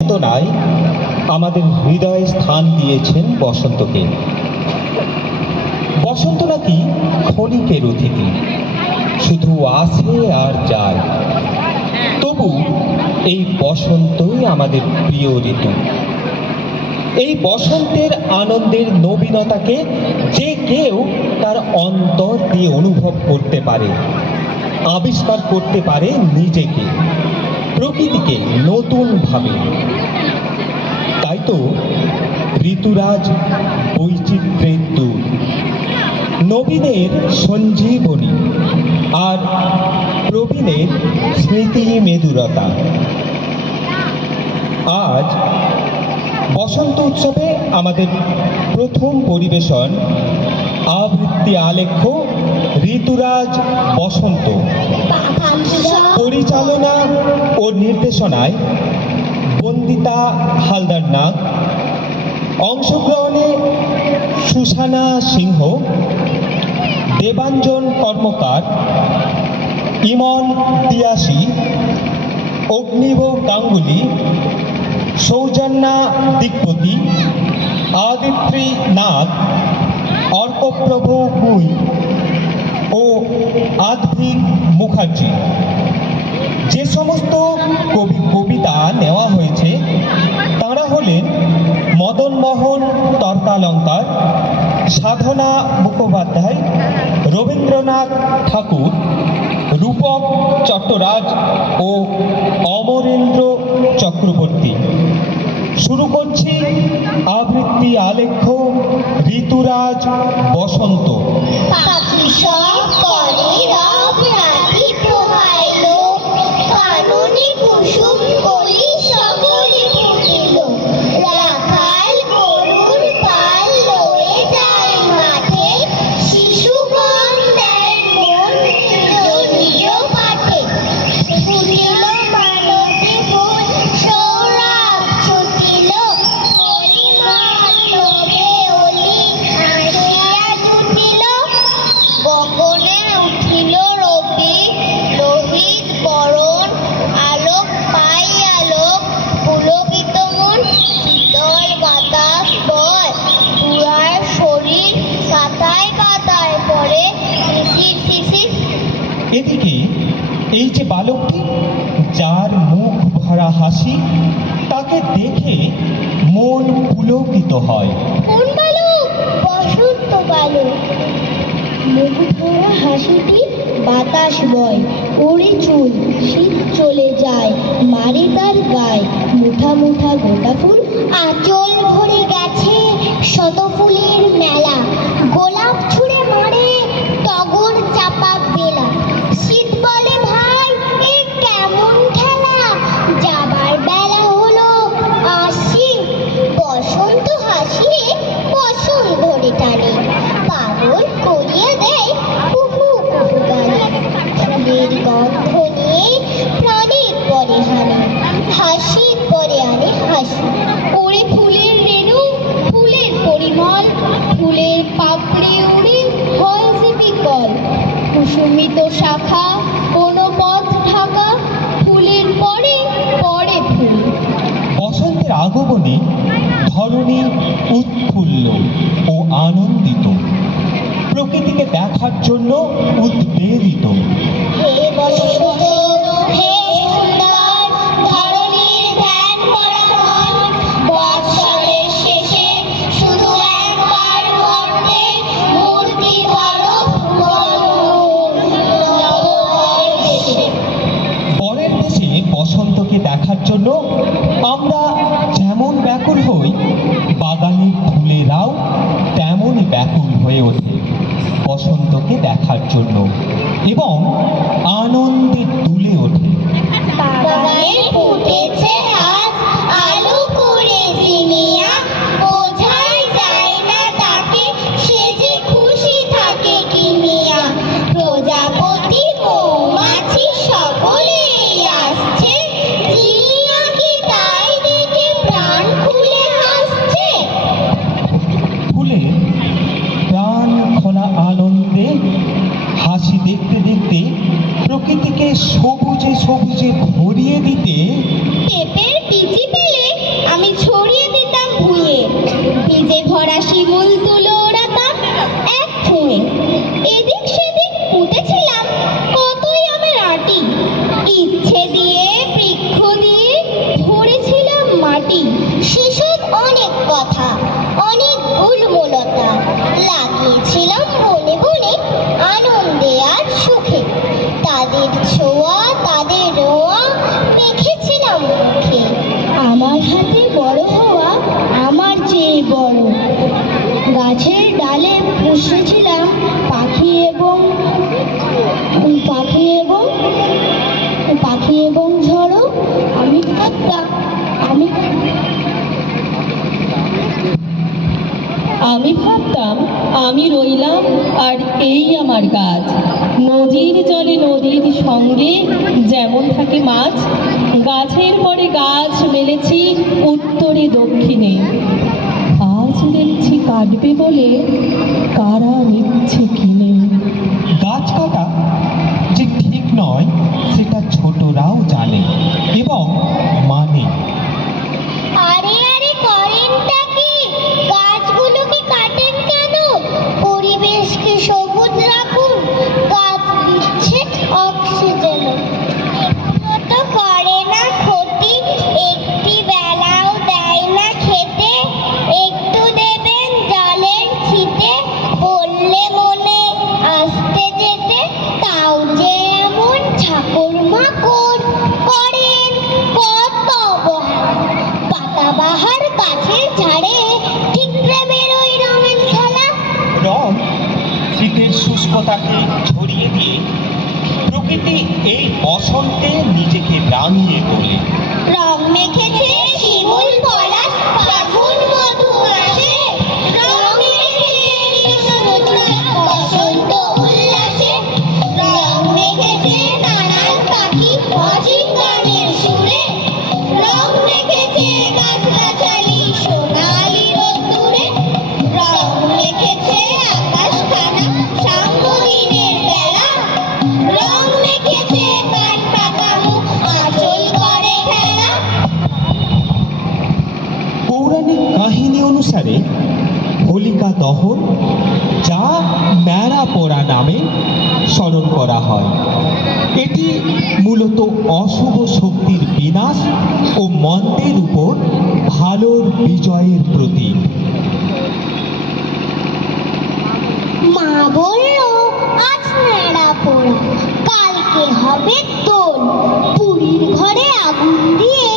চেতনায় আমাদের হৃদয়ে স্থান দিয়েছেন বসন্তকে। বসন্ত নাকি ক্ষণিকের অতিথি, শুধু আসে আর যায়। তবু এই বসন্তই আমাদের প্রিয় ঋতু। এই বসন্তের আনন্দের নবীনতাকে যে কেউ তার অন্তর দিয়ে অনুভব করতে পারে, আবিষ্কার করতে পারে নিজেকে, প্রকৃতিকে নতুনভাবে। তাই তো ঋতুরাজ বৈচিত্র্যের দূত, নবীনের সঞ্জীবনী আর প্রবীণের স্মৃতি মেদুরতা। আজ বসন্ত উৎসবে আমাদের প্রথম পরিবেশন আবৃত্তি আলেখ্য ঋতুরাজ বসন্ত। পরিচালনা ও নির্দেশনায় বন্দিতা হালদার নাগ, অংশগ্রহণে সুসানা সিংহ, দেবাঞ্জন কর্মকার, ইমন তিয়াসী, অগ্নিব গাঙ্গুলি, সৌজন্যা দিকপতি, আদিত্রী নাগ, অর্কপ্রভু গুই ও আদ্ভিক মুখার্জি। যে সমস্ত কবিতা নেওয়া হয়েছে তাঁরা হলেন মদনমোহন তর্কালঙ্কার, সাধনা মুখোপাধ্যায়, রবীন্দ্রনাথ ঠাকুর, রূপক চট্টরাজ ও অমরেন্দ্র চক্রবর্তী। শুরু করছি আবৃত্তি আলেখ্য ঋতুরাজ বসন্ত। এদিকে এই যে বালকটি, যার মুখ ভরা হাসি, তাকে দেখে মন পুলকিত হয়। কোন বালক? বসন্ত বালক। মুখ ভরা হাসিটি বাতাস বয়, ওরে চুল, শীত চলে যায়, মারে তার গায়ে মুঠা মুঠা গোটা ফুল। আঁচল ভরে গেছে শত ফুলের মেলা, গোলাপ ছুঁড়ে মারে টগর চাপা বেলা। শীত বলে ভাই এ কেমন খেলা, যাবার বেলা হলো আসি। বসন্ত হাসিয়ে বসন ধরে টানে, পাগল করিয়ে দেয় কুহু কুহু গানে। ফুলের গন্ধ নিয়ে প্রাণের পরে হানে, হাসির পরে আনে হাসি। ওরে ফুলের রেণু, ফুলের পরিমল, ফুলের পাপড়ি উড়ে হয় যে বিকল। কুসুমিত শাখা কোনো পথ ঢাকা, ফুলের পরে পরে ফুল। বসন্তের আগমনে ধরণী উৎফুল্ল ও আনন্দিত, প্রকৃতিকে দেখার জন্য উদ্বেলিত। হে বসন্ত, হে সুন্দর, ধরণীর ধ্যান করা মন। বৎসরের শেষে শুধু একবার ঘটে মূর্তি ধরো নববরের দেশে। পরের দেশে বসন্তকে দেখার জন্য আমরা যেমন ব্যাকুল হই, বাগানের ফুলেরাও তেমনই ব্যাকুল হয়ে ওঠে বসন্তকে দেখার জন্য এবং আনন্দে দুলে ওঠে। বাগানে ফুটেছে আজ আলো করে জিনিয়া, বোঝাই যায় না তাকে সে যে খুশি থাকে কিনিয়া। প্রজাপতি মৌমাছি সকলেই আসছে, জিনিয়া কি তাই দেখে প্রাণ খুলে হাসছে। ফুলের প্রাণ খোলা আনন্দে হাসি দেখতে দেখতে প্রকৃতিকে সবুজে সবুজে ভরিয়ে দিতে পেঁপের বিচি পেলে গাছের ডালে বসেছিলাম পাখি এবং ঝড়ো। আমি ভাবতাম আমি রইলাম আর এই আমার গাছ। নদীর জলে নদীর সঙ্গে যেমন থাকে মাছ, গাছের পরে গাছ মেলেছি উত্তরে দক্ষিণে। আজ দেখছি কাটবে বলে কারা নিচ্ছে কিনে। গাছ কাটা যে ঠিক নয় সেটা ছোটরাও জানে এবং মানে। আরে আরে করেনটা কি? গাছগুলোকে কাটেন কেন? পরিবেশকে সবুজ রাখুন, গাছ দিচ্ছে অক্সিজেন। এগুলো তো করে না ক্ষতি, একটি বেলাও দেয় না খেতে। একটু দেবেন জলের ছিটে, বললে মনে আসতে যেতে। তাও যে এমন ঠাকুর মাকড় করেন কত অবহেলা। পাতাবাহার গাছের ঝাড়ে ঠিকরে বেরোয় রঙের খেলা। রং শীতের শুষ্কতাকে ছড়িয়ে দিয়ে প্রকৃতি এই বসন্তে নিজেকে রাঙিয়ে তোলে। রং মেখেছে শিমুল পলাশ ফাগুন মধু মাসে। রং মেখেছে কৃষ্ণচূড়া বসন্ত উল্লাসে। রং মেখেছে নানান পাখি অজিত গানের সুরে। রং মেখেছে গাছগাছালি সোনালি রোদ্দুরে। রং মেখেছে আকাশখানা সাম্যদিনের বেলা। রং মেখেছে কান পাকা মুখ আঁচল করে খেলা। পৌরাণিক কাহিনী অনুসারে হোলিকা দহন, যা ন্যাড়া পোড়া নামে স্মরণ করা হয়, এটি মূলত অশুভ শক্তির বিনাশ ও মন্দের উপর ভালোর বিজয়ের প্রতীক। মা বলল আজ ন্যাড়া পোড়া, কালকে হবে দোল। পুরীর ঘরে আগুন দিয়ে